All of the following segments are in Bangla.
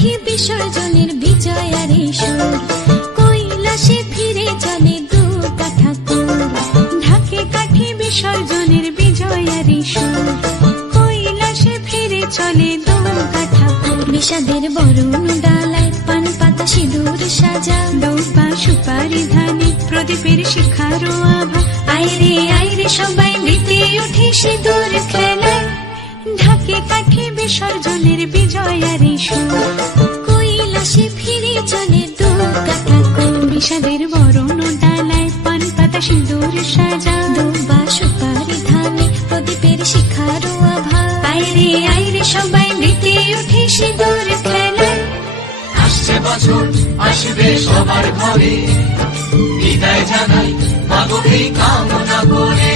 কাঠি বিসর্জনের বিজয়ারি সুর, কৈলাসে ফিরে চলে দু কাঠা কুর। ঢাকে কাঠি বিসর্জনের বিজয়ারি সুর, কৈলাসে ফিরে চলে দু কাঠা কুর। বিষাদের বরণ ডালায় পান পাতা সিঁদুর সাজা, দৌপা সুপারি ধানে প্রদীপের শিখারো আভা। আইরে সবাই মেতে উঠে সিঁদুর খেলায়, ঢাকে কাঠি বিসর্জনের বিজয়ারি সুর, কৈলাসে ফিরে চলে দু কাঠা কুর। বিষাদের বরণ ডালায় পান পাতা সিঁদুর সাজা, দৌপা সুপারি ধানে প্রদীপের শিখারো আভা। আইরে সবাই মেতে উঠে সিঁদুর খেলায়। আসছে বছর আসবে সবার ঘরে, বিদায় জানাই মাগো এই কামনা করে।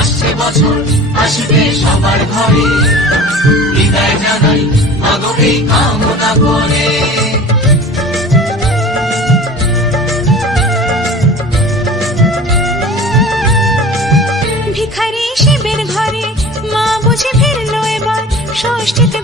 আসছে বছর আসবে সবার ঘরে, বিদায় জানাই মাগো এই কামনা করে। ভিখারি শিবের ঘরে মা বুঝে ফিরলো এবার, ষষ্ঠীতে